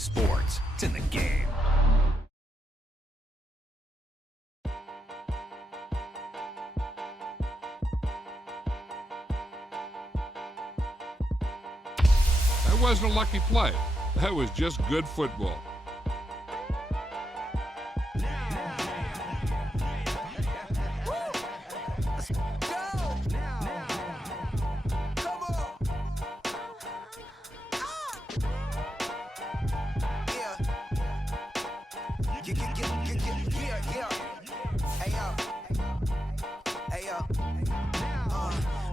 sports. It's in the game. That wasn't a lucky play. That was just good football.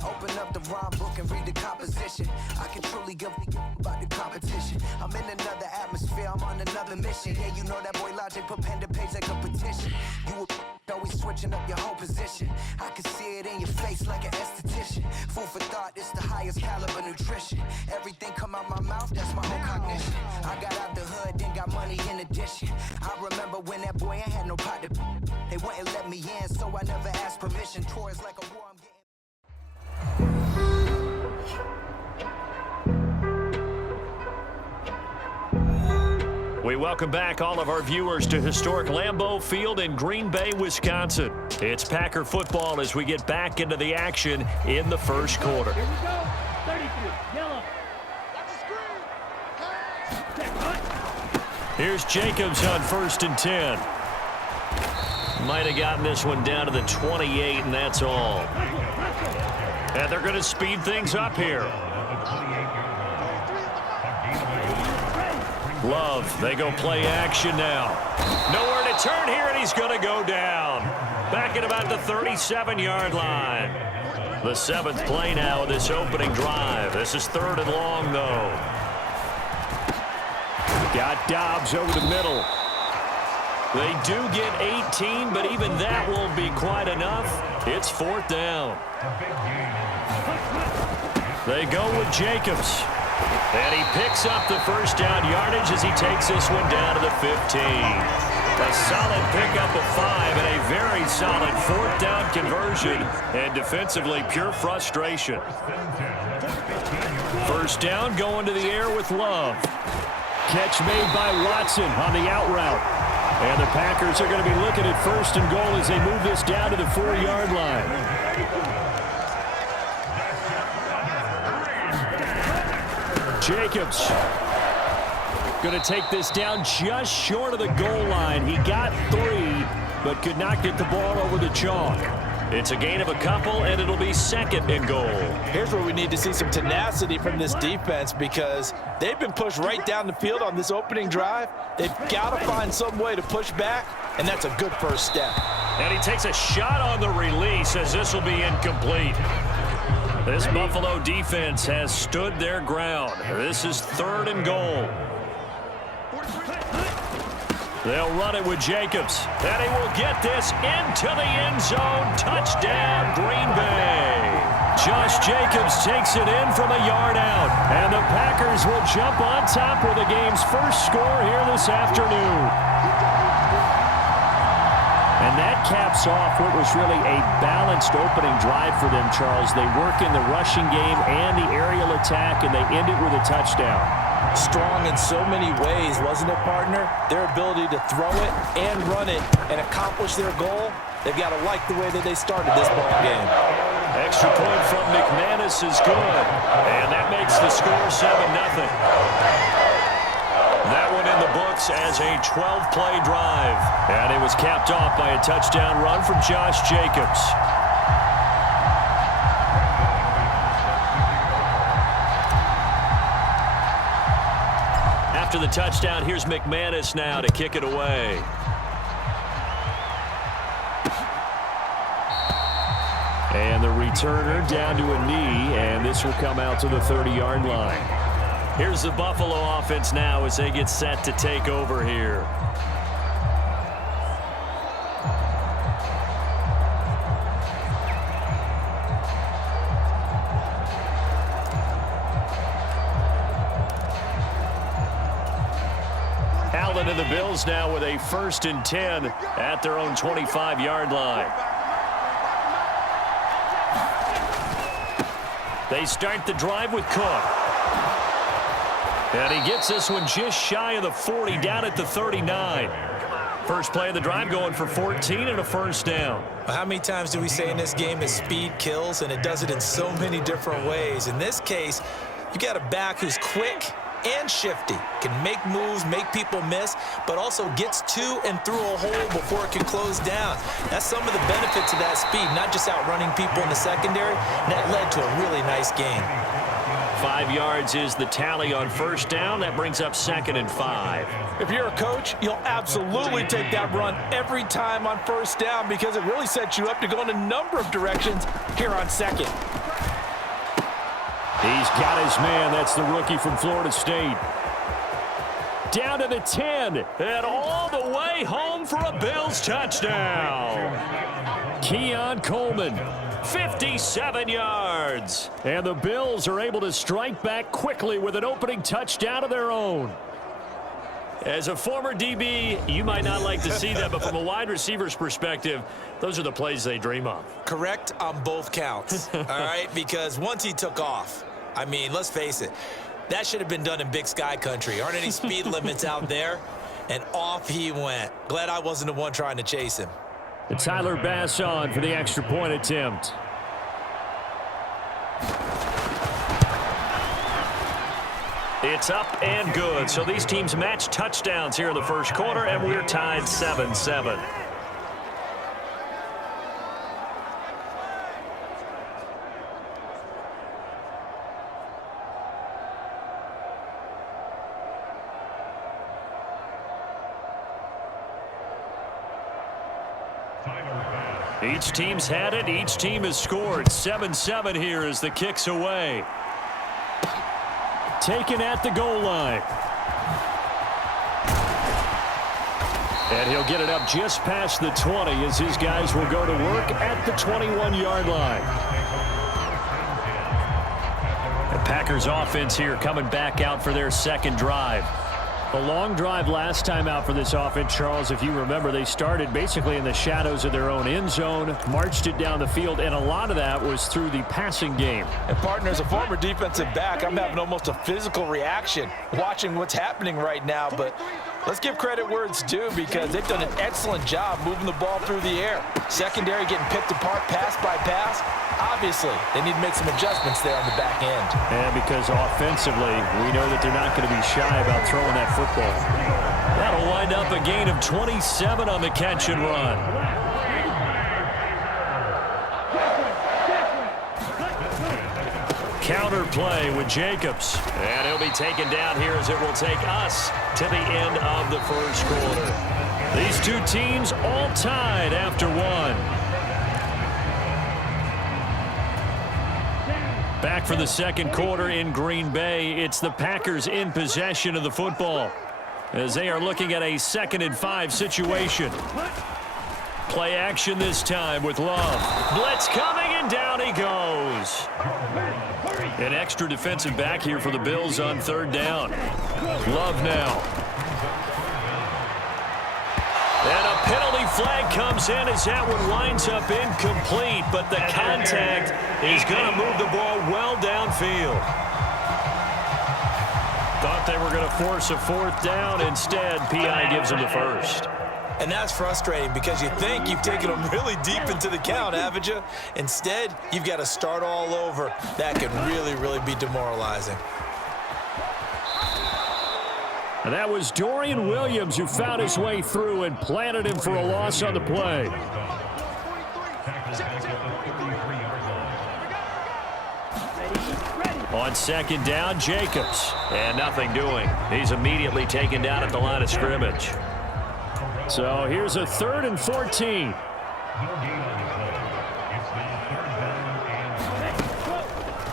Open up the rhyme book and read the composition. I can truly give about the competition. I'm in another atmosphere, I'm on another mission. Yeah, you know that boy Logic put pen to page like a petition. You always switching up your whole position. I can see it in your face like an esthetician. Food for thought, it's the highest caliber nutrition. Everything come out my mouth, that's my own cognition. I got out the hood, then got money in addition. I remember when that boy ain't had no pot to. They wouldn't let me in, so I never asked permission. Tours like a war, I'm getting. We welcome back all of our viewers to historic Lambeau Field in Green Bay, Wisconsin. It's Packer football as we get back into the action in the first quarter. Here we go. 33, yellow. Here's Jacobs on 1st and 10. Might have gotten this one down to the 28, and that's all. And they're going to speed things up here. Love, they go play action now. Nowhere to turn here, and he's going to go down. Back at about the 37-yard line. The 7th play now of this opening drive. This is 3rd and long, though. Got Dobbs over the middle. They do get 18, but even that won't be quite enough. It's 4th down. They go with Jacobs. And he picks up the first down yardage as he takes this one down to the 15. A solid pickup of 5 and a very solid 4th down conversion. And defensively, pure frustration. First down going to the air with Love. Catch made by Watson on the out route. And the Packers are going to be looking at 1st and goal as they move this down to the 4-yard line. Jacobs going to take this down just short of the goal line. He got 3, but could not get the ball over the chalk. It's a gain of a couple, and it'll be 2nd and goal. Here's where we need to see some tenacity from this defense because they've been pushed right down the field on this opening drive. They've got to find some way to push back, and that's a good first step. And he takes a shot on the release as this will be incomplete. This Buffalo defense has stood their ground. This is 3rd and goal. They'll run it with Jacobs. And he will get this into the end zone. Touchdown, Green Bay. Josh Jacobs takes it in from a yard out. And the Packers will jump on top with the game's first score here this afternoon. And that caps off what was really a balanced opening drive for them, Charles. They work in the rushing game and the aerial attack, and they end it with a touchdown. Strong in so many ways, wasn't it, partner? Their ability to throw it and run it and accomplish their goal, they've got to like the way that they started this ball game. Extra point from McManus is good, and that makes the score 7-0. That one in the books as a 12-play drive. And it was capped off by a touchdown run from Josh Jacobs. After the touchdown, here's McManus now to kick it away. And the returner down to a knee, and this will come out to the 30-yard line. Here's the Buffalo offense now as they get set to take over here. Allen and the Bills now with a 1st and 10 at their own 25-yard line. They start the drive with Cook. And he gets this one just shy of the 40, down at the 39. First play of the drive going for 14 and a first down. How many times do we say in this game that speed kills, and it does it in so many different ways? In this case, you got a back who's quick and shifty, can make moves, make people miss, but also gets to and through a hole before it can close down. That's some of the benefits of that speed, not just outrunning people in the secondary. And that led to a really nice game. 5 yards is the tally on first down. That brings up 2nd and 5. If you're a coach, you'll absolutely take that run every time on first down because it really sets you up to go in a number of directions here on second. He's got his man. That's the rookie from Florida State. Down to the 10 and all the way home for a Bills touchdown. Keon Coleman, 57 yards. And the Bills are able to strike back quickly with an opening touchdown of their own. As a former DB, you might not like to see that, but from a wide receiver's perspective, those are the plays they dream of. Correct on both counts, all right? Because once he took off, I mean, let's face it, that should have been done in Big Sky country. Aren't any speed limits out there? And off he went. Glad I wasn't the one trying to chase him. And Tyler Bass on for the extra point attempt. It's up and good. So these teams match touchdowns here in the first quarter, and we're tied 7-7. Each team's had it. Each team has scored. 7-7 here as the kick's away. Taken at the goal line. And he'll get it up just past the 20 as his guys will go to work at the 21-yard line. The Packers offense here coming back out for their second drive. A long drive last time out for this offense, Charles. If you remember, they started basically in the shadows of their own end zone, marched it down the field, and a lot of that was through the passing game. And, partner, as a former defensive back, I'm having almost a physical reaction watching what's happening right now. But let's give credit where it's due because they've done an excellent job moving the ball through the air. Secondary getting picked apart pass by pass. Obviously, they need to make some adjustments there on the back end. And because offensively, we know that they're not going to be shy about throwing that football. That'll wind up a gain of 27 on the catch and run. Counter play with Jacobs. And he'll be taken down here as it will take us to the end of the first quarter. These two teams all tied after one. Back for the second quarter in Green Bay. It's the Packers in possession of the football as they are looking at a 2nd and 5 situation. Play action this time with Love. Blitz coming, and down he goes. An extra defensive back here for the Bills on 3rd down. Love now. And a penalty flag comes in as that one winds up incomplete, but the contact is going to move the ball well downfield. Thought they were going to force a 4th down. Instead, P.I. gives them the first. And that's frustrating because you think you've taken them really deep into the count, haven't you? Instead, you've got to start all over. That could really, really be demoralizing. And that was Dorian Williams who found his way through and planted him for a loss on the play. On 2nd down, Jacobs. And nothing doing. He's immediately taken down at the line of scrimmage. So here's a 3rd and 14.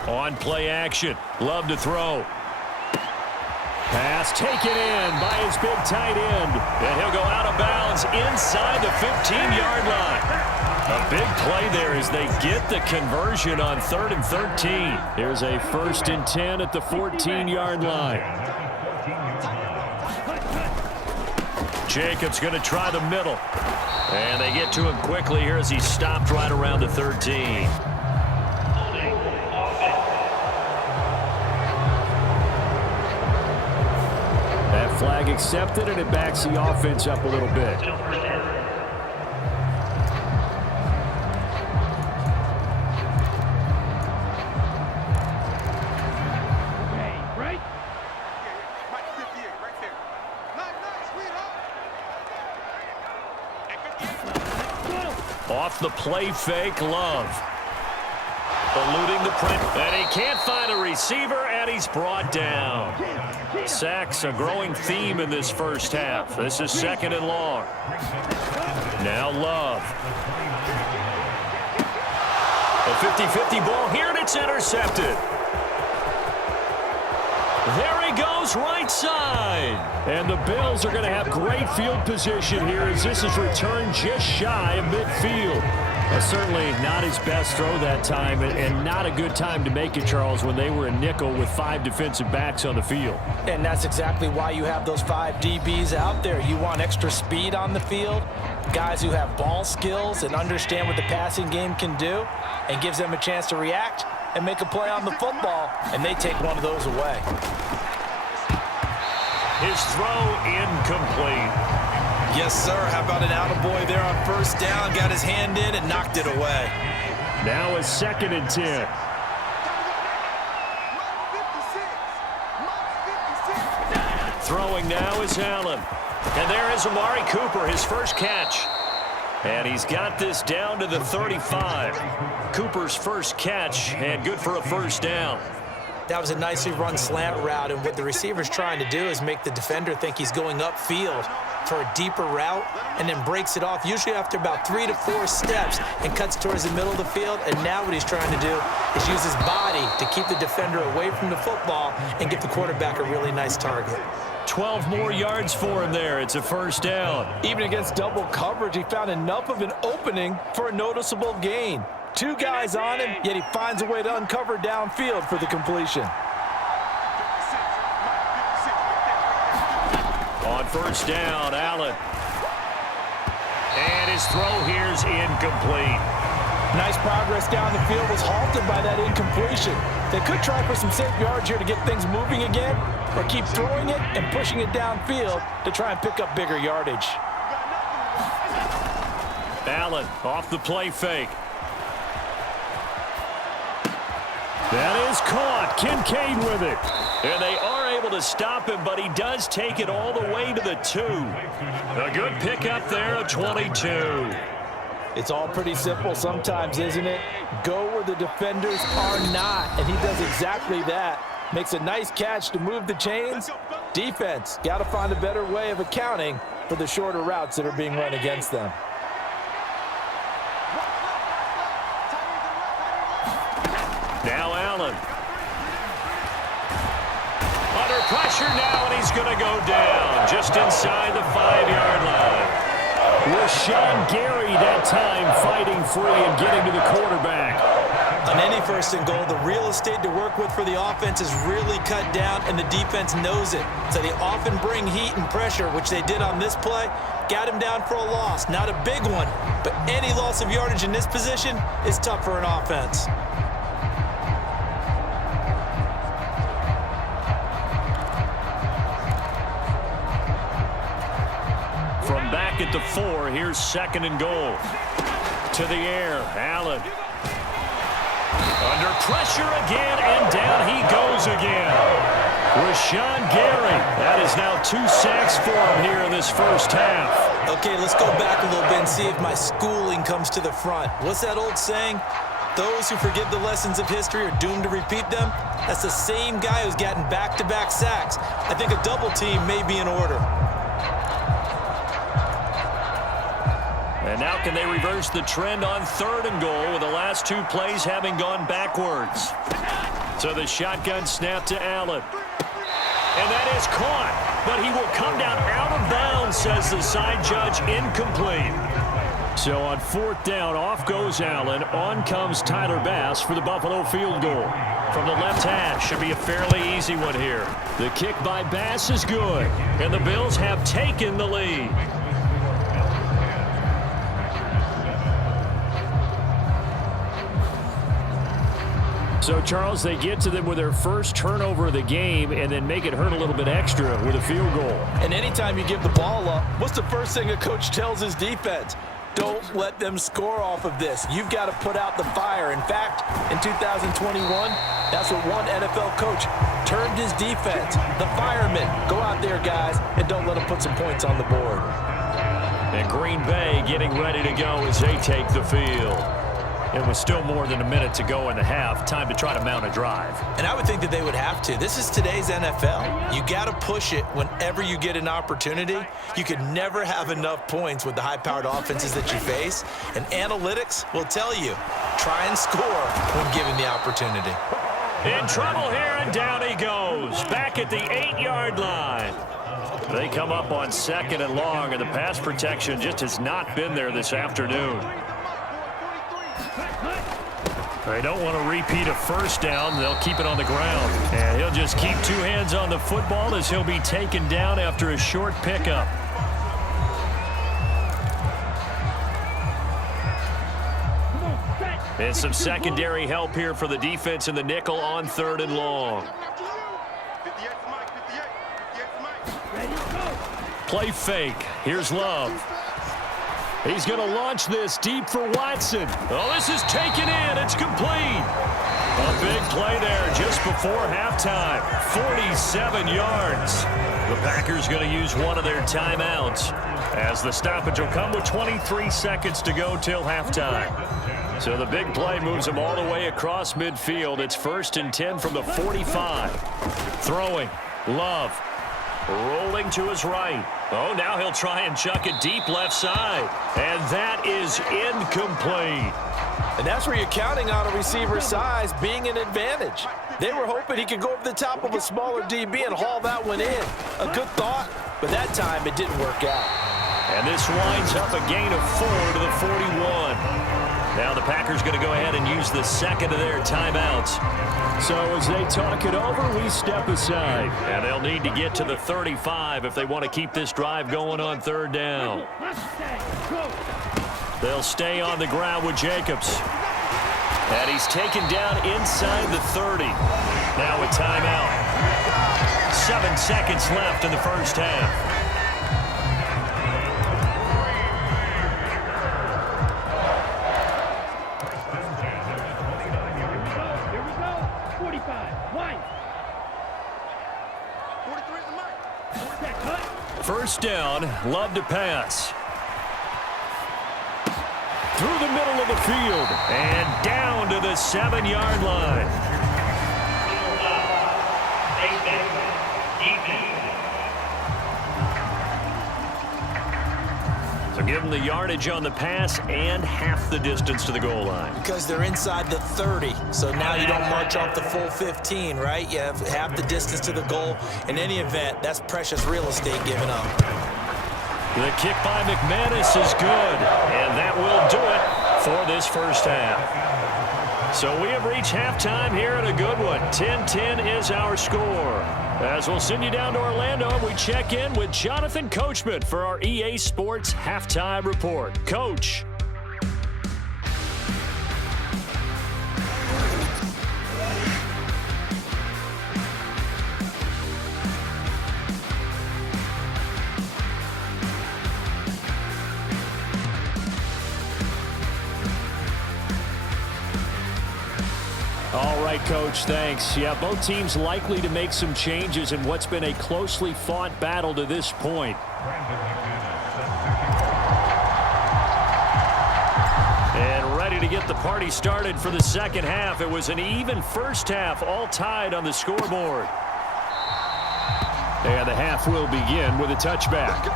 On play action. Love to throw. Pass taken in by his big tight end. And he'll go out of bounds inside the 15-yard line. A big play there as they get the conversion on 3rd and 13. Here's a 1st and 10 at the 14-yard line. Jacobs going to try the middle. And they get to him quickly here as he stopped right around the 13. Flag accepted, and it backs the offense up a little bit. Off the play fake, Love. Eluding the print, and he can't find a receiver, and he's brought down. Sacks, a growing theme in this first half. This is 2nd and long. Now Love. A 50-50 ball here, and it's intercepted. There he goes, right side. And the Bills are going to have great field position here as this is returned just shy of midfield. Certainly not his best throw that time, and not a good time to make it, Charles, when they were in nickel with 5 defensive backs on the field. And that's exactly why you have those 5 DBs out there. You want extra speed on the field, guys who have ball skills and understand what the passing game can do, and gives them a chance to react and make a play on the football, and they take one of those away. His throw incomplete. Yes, sir. How about an attaboy there on 1st down? Got his hand in and knocked it away. Now a 2nd and 10. Throwing now is Allen. And there is Amari Cooper, his first catch. And he's got this down to the 35. Cooper's first catch, and good for a 1st down. That was a nicely run slant route, and what the receiver's trying to do is make the defender think he's going upfield for a deeper route, and then breaks it off, usually after about 3 to 4 steps, and cuts towards the middle of the field. And now what he's trying to do is use his body to keep the defender away from the football and give the quarterback a really nice target. 12 more yards for him there. It's a 1st down. Even against double coverage, he found enough of an opening for a noticeable gain. 2 guys on him, yet he finds a way to uncover downfield for the completion. On 1st down, Allen. And his throw here's incomplete. Nice progress down the field, was halted by that incompletion. They could try for some safe yards here to get things moving again, or keep throwing it and pushing it downfield to try and pick up bigger yardage. Allen off the play fake. That is caught. Kincaid with it. And they are able to stop him, but he does take it all the way to the 2. A good pickup there of 22. It's all pretty simple sometimes, isn't it? Go where the defenders are not, and he does exactly that. Makes a nice catch to move the chains. Defense, got to find a better way of accounting for the shorter routes that are being run against them. Now Allen. Under pressure now, and he's going to go down just inside the 5-yard line. Rashawn Gary that time fighting free and getting to the quarterback. On any 1st and goal, the real estate to work with for the offense is really cut down, and the defense knows it. So they often bring heat and pressure, which they did on this play. Got him down for a loss. Not a big one, but any loss of yardage in this position is tough for an offense. From back at the 4, here's 2nd and goal. To the air, Allen. Under pressure again, and down he goes again. Rashawn Gary. That is now 2 sacks for him here in this first half. Okay, let's go back a little bit and see if my schooling comes to the front. What's that old saying? Those who forget the lessons of history are doomed to repeat them. That's the same guy who's gotten back-to-back sacks. I think a double team may be in order. And now can they reverse the trend on 3rd and goal with the last 2 plays having gone backwards? So the shotgun snap to Allen. And that is caught, but he will come down out of bounds, says the side judge, incomplete. So on 4th down, off goes Allen. On comes Tyler Bass for the Buffalo field goal. From the left hash, should be a fairly easy one here. The kick by Bass is good, and the Bills have taken the lead. So, Charles, they get to them with their first turnover of the game and then make it hurt a little bit extra with a field goal. And anytime you give the ball up, what's the first thing a coach tells his defense? Don't let them score off of this. You've got to put out the fire. In fact, in 2021, that's what one NFL coach termed his defense. The firemen. Go out there, guys, and don't let them put some points on the board. And Green Bay getting ready to go as they take the field. It was still more than a minute to go in the half. Time to try to mount a drive. And I would think that they would have to. This is today's NFL. You got to push it whenever you get an opportunity. You can never have enough points with the high-powered offenses that you face. And analytics will tell you, try and score when given the opportunity. In trouble here, and down he goes. Back at the 8-yard line. They come up on 2nd and long, and the pass protection just has not been there this afternoon. They don't want to repeat a first down. They'll keep it on the ground. And he'll just keep 2 hands on the football as he'll be taken down after a short pickup. And some secondary help here for the defense in the nickel on 3rd and long. Play fake. Here's Love. He's going to launch this deep for Watson. Oh, this is taken in. It's complete. A big play there just before halftime. 47 yards. The Packers going to use one of their timeouts as the stoppage will come with 23 seconds to go till halftime. So the big play moves them all the way across midfield. It's 1st and 10 from the 45. Throwing. Love. Rolling to his right. Oh, now he'll try and chuck it deep left side. And that is incomplete. And that's where you're counting on a receiver's size being an advantage. They were hoping he could go over the top of a smaller DB and haul that one in. A good thought, but that time it didn't work out. And this winds up a gain of 4 to the 41. Now the Packers going to go ahead and use the second of their timeouts. So as they talk it over, we step aside. And they'll need to get to the 35 if they want to keep this drive going on 3rd down. They'll stay on the ground with Jacobs. And he's taken down inside the 30. Now a timeout. 7 seconds left in the first half. First down, Love to pass. Through the middle of the field and down to the 7-yard line. So give them the yardage on the pass and half the distance to the goal line. Because they're inside the 30, so now you don't march off the full 15, right? You have half the distance to the goal. In any event, that's precious real estate given up. The kick by McManus is good, and that will do it for this first half. So we have reached halftime here at a good one. 10-10 is our score. As we'll send you down to Orlando, we check in with Jonathan Coachman for our EA Sports Halftime Report. Coach. All right, Coach, thanks. Yeah, both teams likely to make some changes in what's been a closely fought battle to this point. And ready to get the party started for the second half. It was an even first half, all tied on the scoreboard. And the half will begin with a touchback.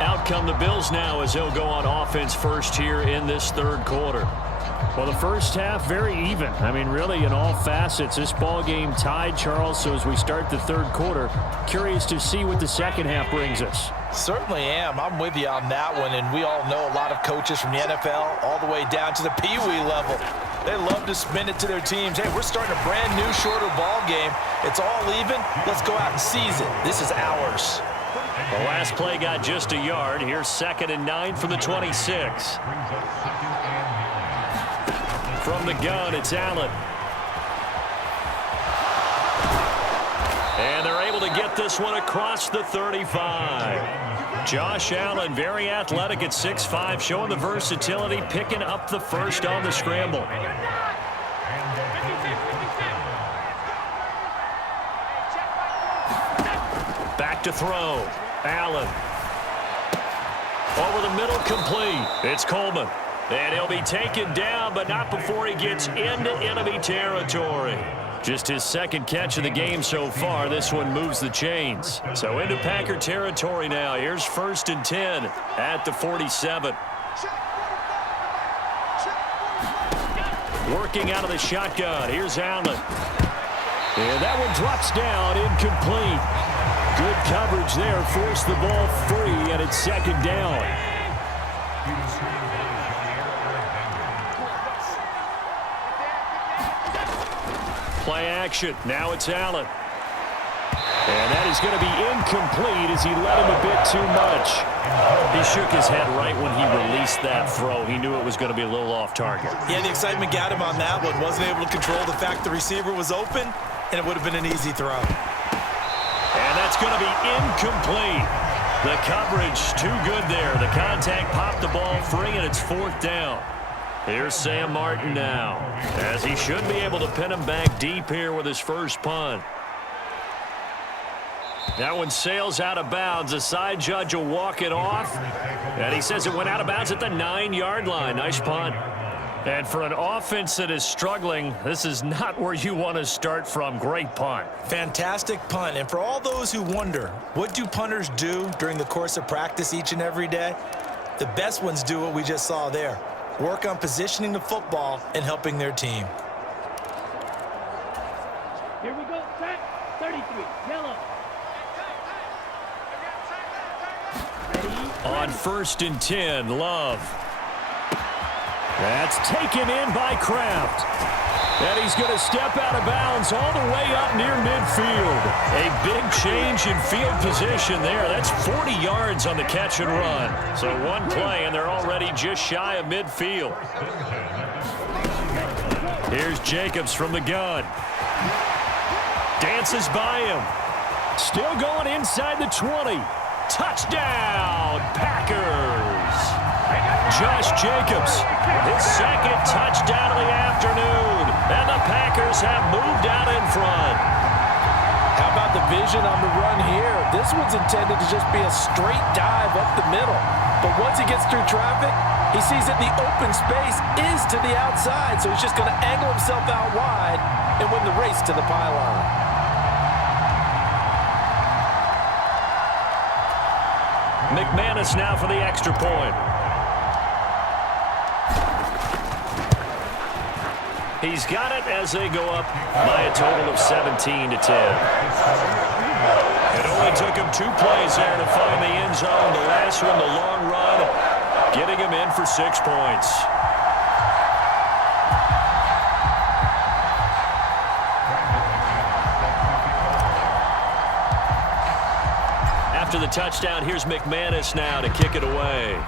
Out come the Bills now as they'll go on offense first here in this third quarter. Well, the first half, very even. I mean, really, in all facets, this ball game tied, Charles. So as we start the third quarter, curious to see what the second half brings us. Certainly am. I'm with you on that one. And we all know a lot of coaches from the NFL all the way down to the Pee Wee level. They love to spin it to their teams. Hey, we're starting a brand new, shorter ball game. It's all even. Let's go out and seize it. This is ours. The last play got just a yard. Here's 2nd and 9 from the 26. From the gun, it's Allen. And they're able to get this one across the 35. Josh Allen, very athletic at 6'5", showing the versatility, picking up the first on the scramble. Back to throw. Allen. Over the middle, complete. It's Coleman. And he'll be taken down, but not before he gets into enemy territory. Just his second catch of the game so far. This one moves the chains. So into Packer territory now. Here's 1st and 10 at the 47. Working out of the shotgun. Here's Allen. And that one drops down, incomplete. Good coverage there. Forced the ball free, and it's 2nd down. Play action. Now it's Allen. And that is going to be incomplete as he let him a bit too much. He shook his head right when he released that throw. He knew it was going to be a little off target. Yeah, the excitement got him on that one. Wasn't able to control the fact the receiver was open, and it would have been an easy throw. And that's going to be incomplete. The coverage too good there. The contact popped the ball free, and it's 4th down. Here's Sam Martin now, as he should be able to pin him back deep here with his first punt. That one sails out of bounds. The side judge will walk it off, and he says it went out of bounds at the 9-yard line. Nice punt. And for an offense that is struggling, this is not where you want to start from. Great punt. Fantastic punt. And for all those who wonder, what do punters do during the course of practice each and every day? The best ones do what we just saw there. Work on positioning the football and helping their team. Here we go. Set. 33. Yellow. On 1st and 10, Love. That's taken in by Kraft. And he's going to step out of bounds all the way up near midfield. A big change in field position there. That's 40 yards on the catch and run. So one play, and they're already just shy of midfield. Here's Jacobs from the gun. Dances by him. Still going inside the 20. Touchdown, Packers. Josh Jacobs, his 2nd touchdown of the afternoon. And the Packers have moved out in front. How about the vision on the run here? This one's intended to just be a straight dive up the middle. But once he gets through traffic, he sees that the open space is to the outside. So he's just going to angle himself out wide and win the race to the pylon. McManus now for the extra point. He's got it as they go up by a total of 17-10. It only took him 2 plays there to find the end zone. The last one, the long run, getting him in for 6 points. After the touchdown, here's McManus now to kick it away.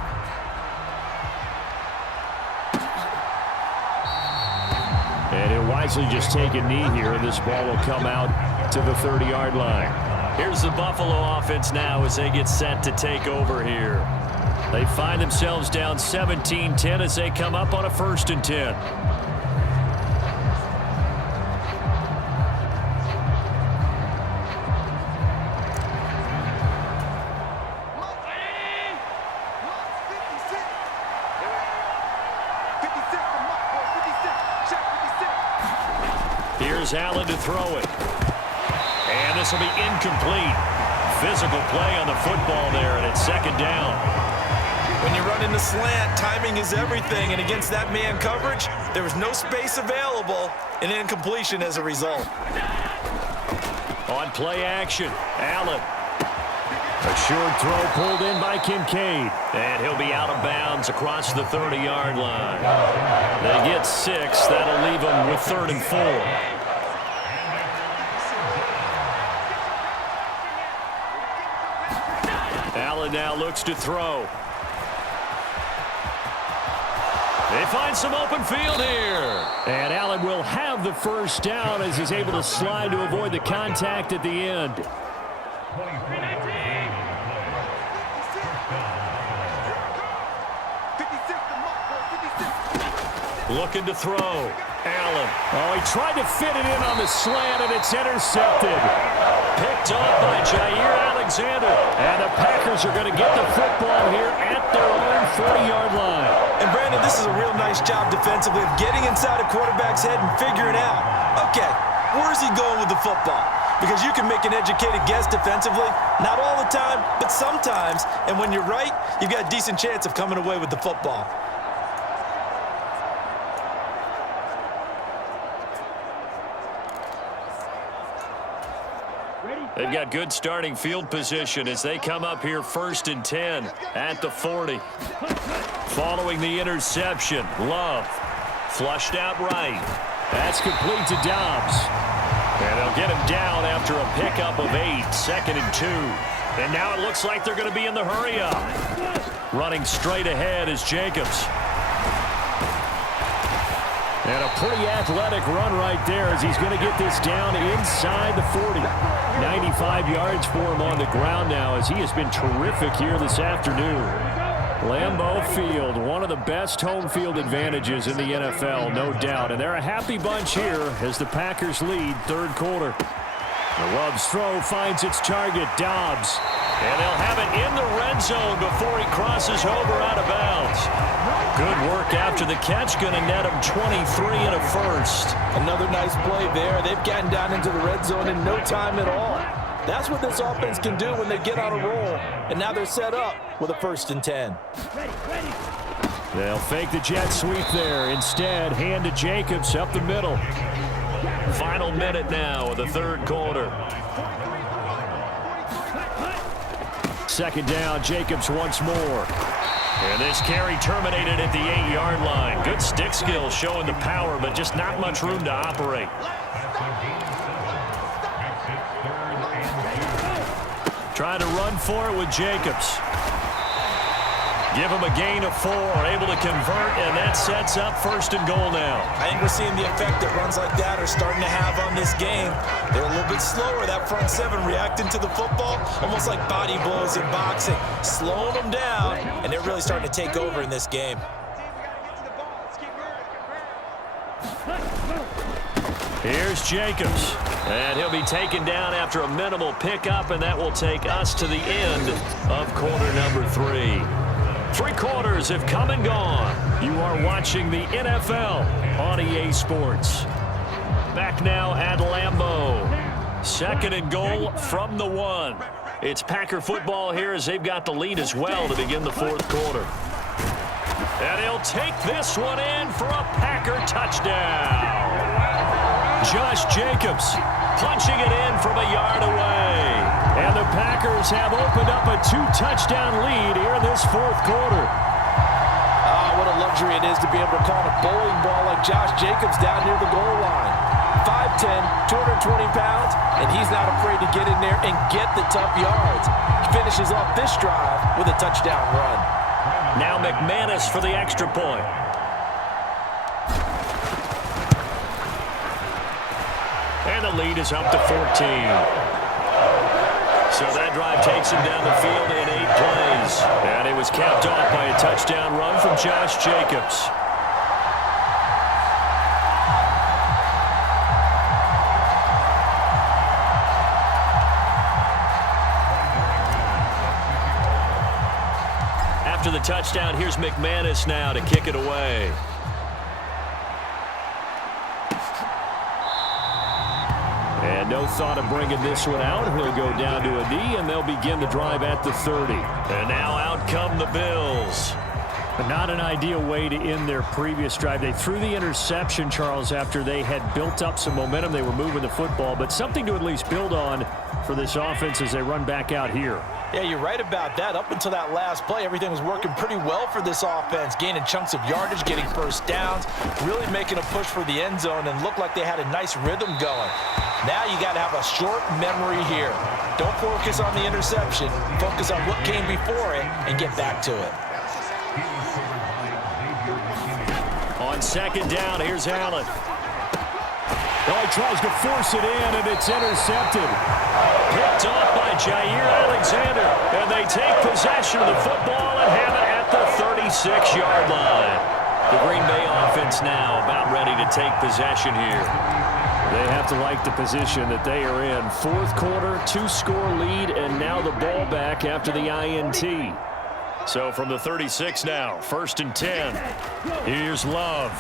And he'll wisely just take a knee here, and this ball will come out to the 30-yard line. Here's the Buffalo offense now as they get set to take over here. They find themselves down 17-10 as they come up on a 1st and 10. Here's Allen to throw it. And this will be incomplete. Physical play on the football there, and it's 2nd down. When you run in the slant, timing is everything, and against that man coverage, there was no space available, and incompletion as a result. On play action, Allen. A short throw pulled in by Kincaid, and he'll be out of bounds across the 30-yard line. They get 6. That'll leave them with 3rd and 4. Allen now looks to throw. They find some open field here. And Allen will have the first down as he's able to slide to avoid the contact at the end. Looking to throw. Allen. Oh, he tried to fit it in on the slant, and it's intercepted. Picked off by Jair Alexander. And the Packers are going to get the football here at their own 40-yard line. And, Brandon, this is a real nice job defensively of getting inside a quarterback's head and figuring out, okay, where's he going with the football? Because you can make an educated guess defensively. Not all the time, but sometimes. And when you're right, you've got a decent chance of coming away with the football. They've got good starting field position as they come up here 1st and 10 at the 40. Following the interception, Love flushed out right. That's complete to Dobbs. And they'll get him down after a pickup of 8, 2nd and 2. And now it looks like they're going to be in the hurry-up. Running straight ahead is Jacobs. And a pretty athletic run right there as he's going to get this down inside the 40. 95 yards for him on the ground now as he has been terrific here this afternoon. Lambeau Field, one of the best home field advantages in the NFL, no doubt. And they're a happy bunch here as the Packers lead 3rd quarter. The Love's throw finds its target, Dobbs. And they'll have it in the red zone before he crosses over out of bounds. Good work after the catch, going to net him 23 and a first. Another nice play there. They've gotten down into the red zone in no time at all. That's what this offense can do when they get on a roll. And now they're set up with a 1st and 10. They'll fake the jet sweep there. Instead, hand to Jacobs up the middle. Final minute now of the 3rd quarter. 2nd down, Jacobs once more. And this carry terminated at the 8-yard line. Good stick skills showing the power, but just not much room to operate. Trying to run for it with Jacobs. Give him a gain of 4, able to convert, and that sets up 1st and goal now. I think we're seeing the effect that runs like that are starting to have on this game. They're a little bit slower, that front 7 reacting to the football, almost like body blows in boxing, slowing them down, and they're really starting to take over in this game. Here's Jacobs, and he'll be taken down after a minimal pickup, and that will take us to the end of quarter number 3. 3 quarters have come and gone. You are watching the NFL on EA Sports. Back now at Lambeau. 2nd and goal from the 1. It's Packer football here as they've got the lead as well to begin the 4th quarter. And he'll take this one in for a Packer touchdown. Josh Jacobs punching it in from a yard away. And the Packers have opened up a 2-touchdown lead here in this 4th quarter. What a luxury it is to be able to call a bowling ball like Josh Jacobs down near the goal line. 5'10", 220 pounds, and he's not afraid to get in there and get the tough yards. He finishes off this drive with a touchdown run. Now McManus for the extra point. And the lead is up to 14. So that drive takes him down the field in 8 plays. And it was capped off by a touchdown run from Josh Jacobs. After the touchdown, here's McManus now to kick it away. And no thought of bringing this one out. He'll go down to a knee, and they'll begin the drive at the 30. And now out come the Bills. But not an ideal way to end their previous drive. They threw the interception, Charles, after they had built up some momentum. They were moving the football, but something to at least build on for this offense as they run back out here. Yeah, you're right about that. Up until that last play, everything was working pretty well for this offense, gaining chunks of yardage, getting first downs, really making a push for the end zone, and looked like they had a nice rhythm going. Now you got to have a short memory here. Don't focus on the interception. Focus on what came before it and get back to it. on second down. Here's Allen. Oh, he tries to force it in, and it's intercepted. Picked off by Jair Alexander. And they take possession of the football and have it at the 36-yard line. The Green Bay offense now about ready to take possession here. They have to like the position that they are in. Fourth quarter, 2-score lead, and now the ball back after the INT. So from the 36 now, 1st and 10. Here's Love.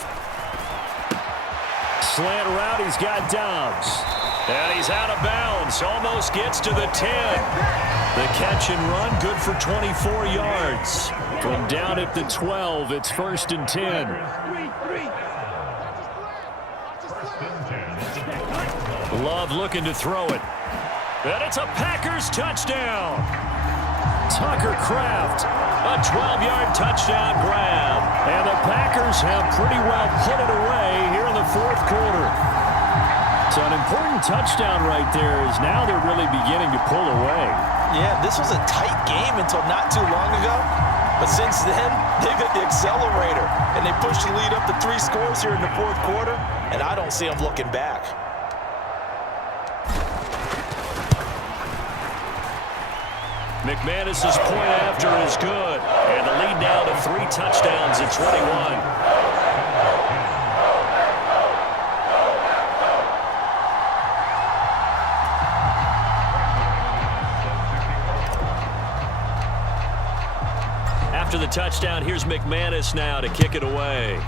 Slant route, he's got Dobbs. And he's out of bounds. Almost gets to the 10. The catch and run, good for 24 yards. From down at the 12, it's 1st and 10. Love looking to throw it. And it's a Packers touchdown. Tucker Kraft. A 12-yard touchdown grab. And the Packers have pretty well put it away here in the fourth quarter. So an important touchdown right there is now they're really beginning to pull away. Yeah, this was a tight game until not too long ago. But since then, they've hit the accelerator. And they pushed the lead up to 3 scores here in the fourth quarter. And I don't see them looking back. McManus's point after is good. And the lead now to 3 touchdowns at 21. After the touchdown, here's McManus now to kick it away.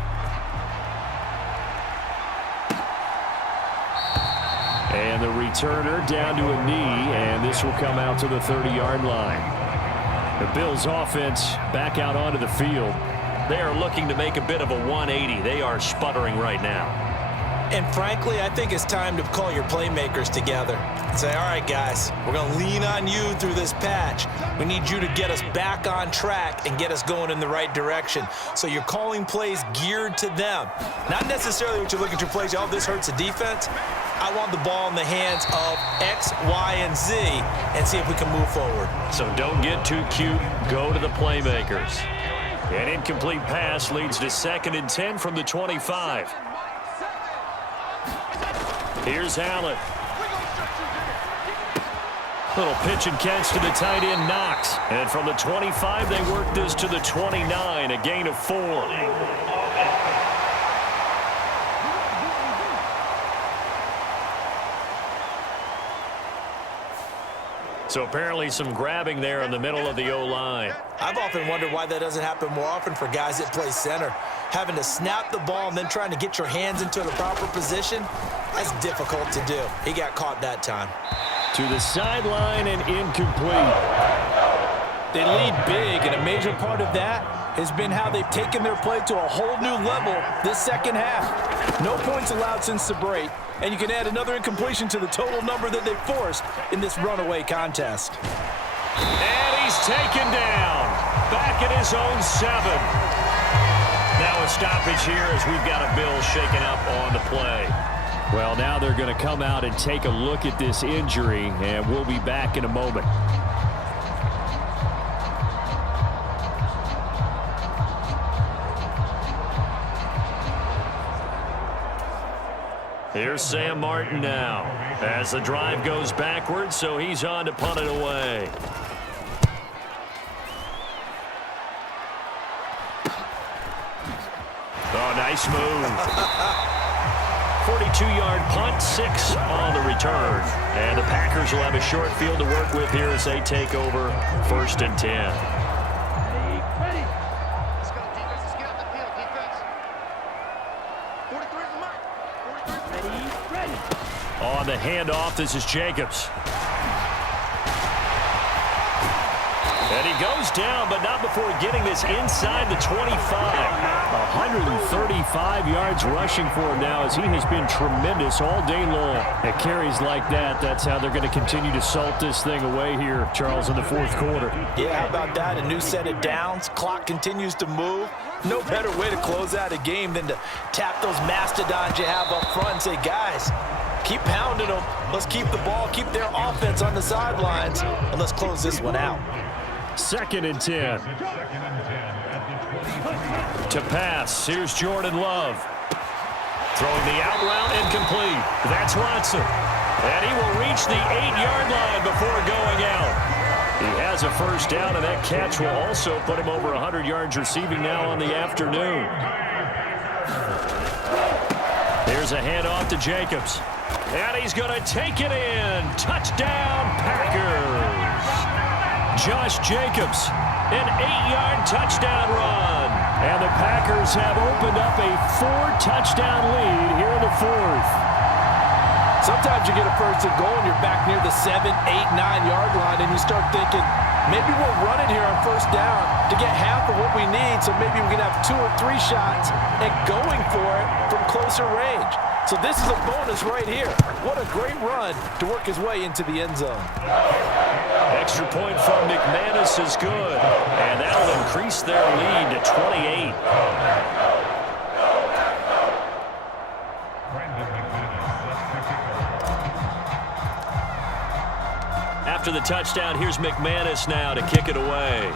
And the returner down to a knee, and this will come out to the 30-yard line. The Bills offense back out onto the field. They are looking to make a bit of a 180. They are sputtering right now. And frankly, I think it's time to call your playmakers together and say, all right, guys, we're going to lean on you through this patch. We need you to get us back on track and get us going in the right direction. So you're calling plays geared to them. Not necessarily what you're looking to plays, oh, this hurts the defense. I want the ball in the hands of X, Y, and Z and see if we can move forward. So don't get too cute. Go to the playmakers. An incomplete pass leads to 2nd and 10 from the 25. Here's Allen. Little pitch and catch to the tight end, Knox. And from the 25, they work this to the 29, a gain of 4. So apparently some grabbing there in the middle of the O-line. I've often wondered why that doesn't happen more often for guys that play center. Having to snap the ball and then trying to get your hands into the proper position, that's difficult to do. He got caught that time. To the sideline and incomplete. They lead big, and a major part of that has been how they've taken their play to a whole new level this second half. No points allowed since the break, and you can add another incompletion to the total number that they forced in this runaway contest. And he's taken down. Back at his own 7. Now a stoppage here as we've got a Bill shaken up on the play. Well, now they're going to come out and take a look at this injury, and we'll be back in a moment. Here's Sam Martin now as the drive goes backwards, so he's on to punt it away. Oh, nice move. 42-yard punt, 6 on the return. And the Packers will have a short field to work with here as they take over 1st and 10. On the handoff, this is Jacobs. And he goes down, but not before getting this inside the 25. 135 yards rushing for him now as he has been tremendous all day long. At carries like that, that's how they're going to continue to salt this thing away here, Charles, in the fourth quarter. Yeah, how about that? A new set of downs. Clock continues to move. No better way to close out a game than to tap those mastodons you have up front and say, guys, keep pounding them. Let's keep the ball, keep their offense on the sidelines, and let's close this one out. 2nd and 10. To pass, here's Jordan Love. Throwing the out route incomplete. That's Watson. And he will reach the 8-yard line before going out. He has a first down, and that catch will also put him over 100 yards receiving now on the afternoon. Here's a handoff to Jacobs. And he's going to take it in. Touchdown, Packers. Josh Jacobs, an 8-yard touchdown run. And the Packers have opened up a 4-touchdown lead here in the 4th. Sometimes you get a first and goal and you're back near the 7, 8, 9-yard line, and you start thinking, maybe we'll run it here on first down to get half of what we need, so maybe we can have 2 or 3 shots at going for it from closer range. So this is a bonus right here. What a great run to work his way into the end zone. Extra point from McManus is good, and that'll increase their lead to 28. After the touchdown, here's McManus now to kick it away.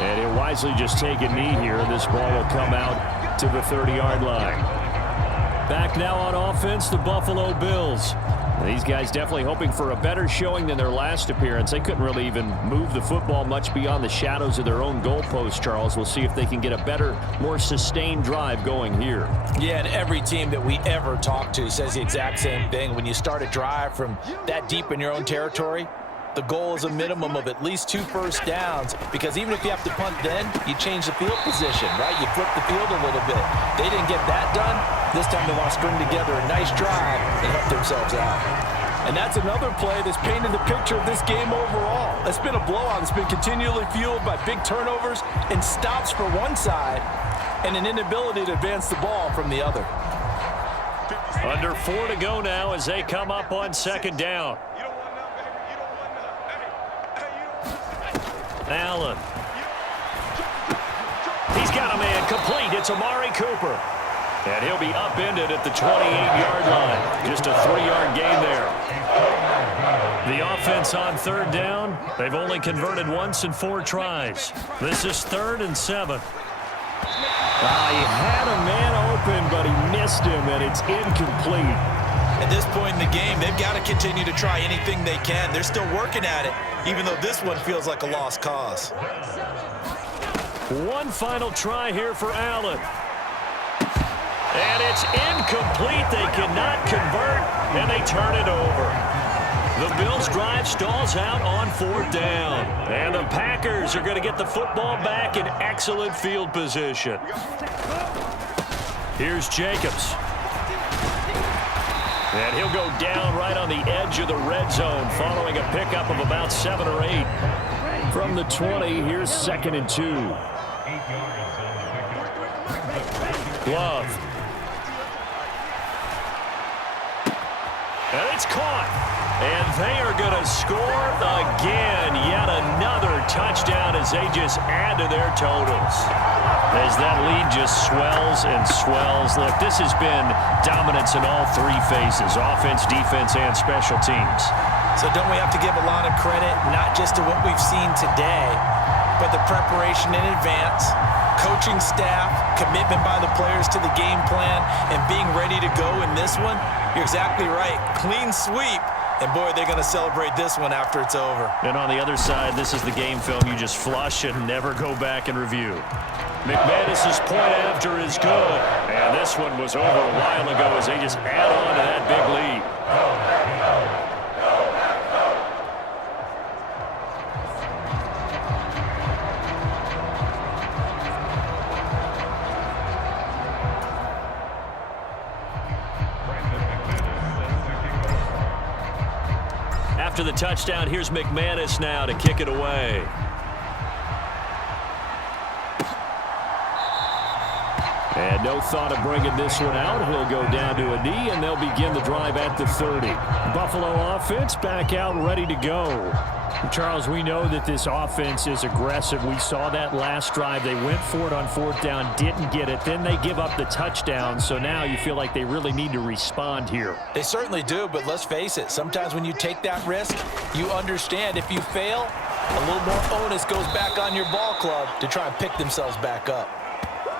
And he'll wisely just take a knee here, and this ball will come out to the 30-yard line. Back now on offense, the Buffalo Bills. These guys definitely hoping for a better showing than their last appearance. They couldn't really even move the football much beyond the shadows of their own goalpost, Charles. We'll see if they can get a better, more sustained drive going here. Yeah, and every team that we ever talk to says the exact same thing. When you start a drive from that deep in your own territory, the goal is a minimum of at least 2 first downs, because even if you have to punt then, you change the field position, right? You flip the field a little bit. They didn't get that done. This time they want to string together a nice drive and help themselves out. And that's another play that's painted the picture of this game overall. It's been a blowout. It's been continually fueled by big turnovers and stops for one side and an inability to advance the ball from the other. Under 4 to go now as they come up on 2nd down. Allen. He's got a man complete. It's Amari Cooper. And he'll be upended at the 28-yard line. Just a 3-yard gain there. The offense on 3rd down. They've only converted once in 4 tries. This is 3rd and 7. He had a man open, but he missed him, and it's incomplete. At this point in the game, they've got to continue to try anything they can. They're still working at it, even though this one feels like a lost cause. One final try here for Allen. And it's incomplete. They cannot convert, and they turn it over. The Bills' drive stalls out on 4th down. And the Packers are going to get the football back in excellent field position. Here's Jacobs. And he'll go down right on the edge of the red zone following a pickup of about 7 or 8. From the 20, here's 2nd and 2. Love. And it's caught. And they are going to score again. Yet another touchdown as they just add to their totals. As that lead just swells and swells. Look, this has been dominance in all 3 phases. Offense, defense, and special teams. So don't we have to give a lot of credit, not just to what we've seen today, but the preparation in advance, coaching staff, commitment by the players to the game plan, and being ready to go in this one? You're exactly right. Clean sweep. And, boy, they're going to celebrate this one after it's over. And on the other side, this is the game film you just flush and never go back and review. McManus's point after is good. And this one was over a while ago as they just add on to that big lead. After the touchdown, here's McManus now to kick it away. And no thought of bringing this one out. He'll go down to a knee, and they'll begin the drive at the 30. Buffalo offense back out ready to go. Charles, we know that this offense is aggressive. We saw that last drive. They went for it on 4th down, didn't get it. Then they give up the touchdown. So now you feel like they really need to respond here. They certainly do, but let's face it. Sometimes when you take that risk, you understand if you fail, a little more onus goes back on your ball club to try and pick themselves back up.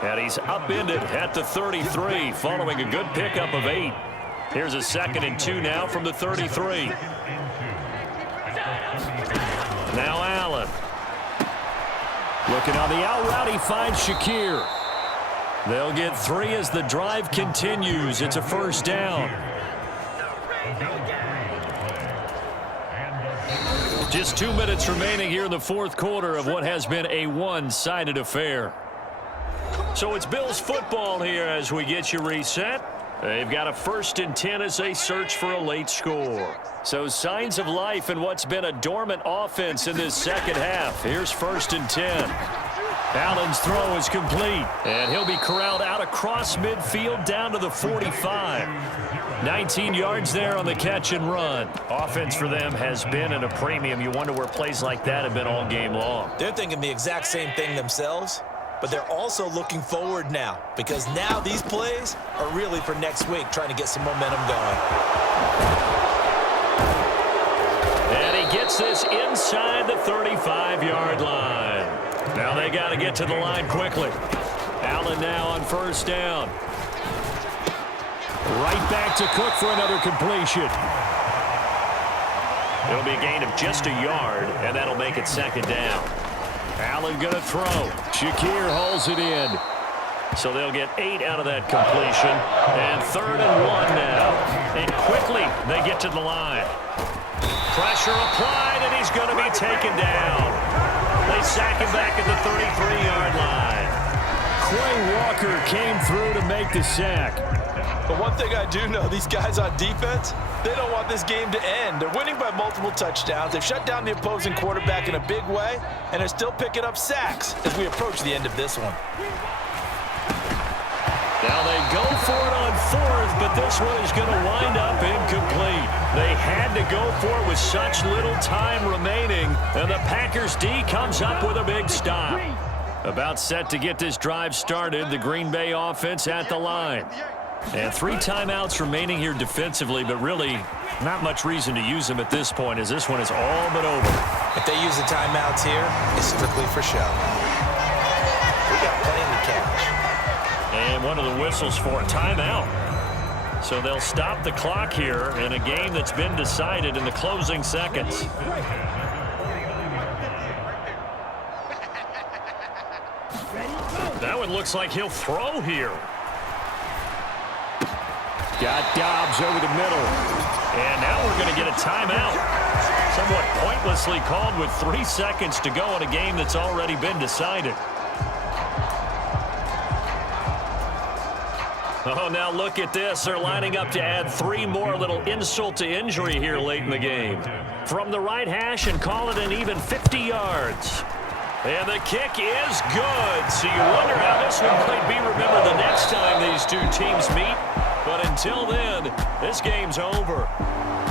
And he's upended at the 33 following a good pickup of 8. Here's a 2nd and 2 now from the 33. Now Allen. Looking on the out route, he finds Shakir. They'll get 3 as the drive continues. It's a 1st down. Just 2 minutes remaining here in the 4th quarter of what has been a one-sided affair. So it's Bills football here as we get you reset. They've got a 1st and 10 as they search for a late score. So signs of life in what's been a dormant offense in this second half. Here's 1st and 10. Allen's throw is complete, and he'll be corralled out across midfield down to the 45. 19 yards there on the catch and run. Offense for them has been at a premium. You wonder where plays like that have been all game long. They're thinking the exact same thing themselves, but they're also looking forward now because now these plays are really for next week, trying to get some momentum going. And he gets this inside the 35-yard line. Now they got to get to the line quickly. Allen now on 1st down. Right back to Cook for another completion. It'll be a gain of just a yard, and that'll make it 2nd down. Allen going to throw. Shakir hauls it in. So they'll get 8 out of that completion. And 3rd and 1 now. And quickly they get to the line. Pressure applied, and he's going to be taken down. They sack him back at the 33-yard line. Quay Walker came through to make the sack. But one thing I do know, these guys on defense, they don't want this game to end. They're winning by multiple touchdowns. They've shut down the opposing quarterback in a big way, and they're still picking up sacks as we approach the end of this one. Now they go for it on 4th, but this one is going to wind up incomplete. They had to go for it with such little time remaining, and the Packers D comes up with a big stop. About set to get this drive started, the Green Bay offense at the line. And 3 timeouts remaining here defensively, but really not much reason to use them at this point as this one is all but over. If they use the timeouts here, it's strictly for show. We got plenty to catch. And one of the whistles for a timeout. So they'll stop the clock here in a game that's been decided in the closing seconds. That one looks like he'll throw here. Got Dobbs over the middle. And now we're going to get a timeout. Somewhat pointlessly called with 3 seconds to go in a game that's already been decided. Oh, now look at this. They're lining up to add 3 more, little insult to injury here late in the game. From the right hash and call it an even 50 yards. And the kick is good. So you wonder how this one might be remembered the next time these two teams meet. But until then, this game's over.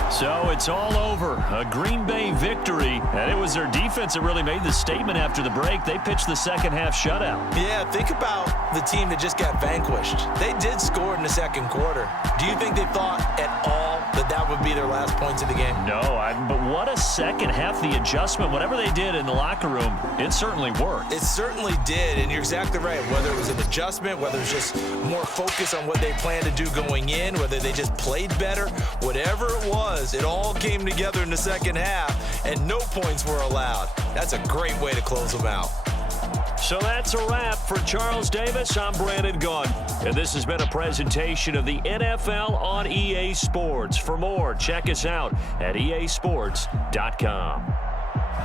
So it's all over. A Green Bay victory. And it was their defense that really made the statement after the break. They pitched the second half shutout. Yeah, think about the team that just got vanquished. They did score in the second quarter. Do you think they thought at all that that would be their last points of the game? No, but what a second half. The adjustment, whatever they did in the locker room, it certainly worked. It certainly did, and you're exactly right. Whether it was an adjustment, whether it was just more focus on what they planned to do going in, whether they just played better, whatever it was, it all came together in the second half, and no points were allowed. That's a great way to close them out. So that's a wrap for Charles Davis. I'm Brandon Gaudin, and this has been a presentation of the NFL on EA Sports. For more, check us out at easports.com.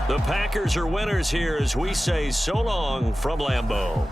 The Packers are winners here as we say so long from Lambeau.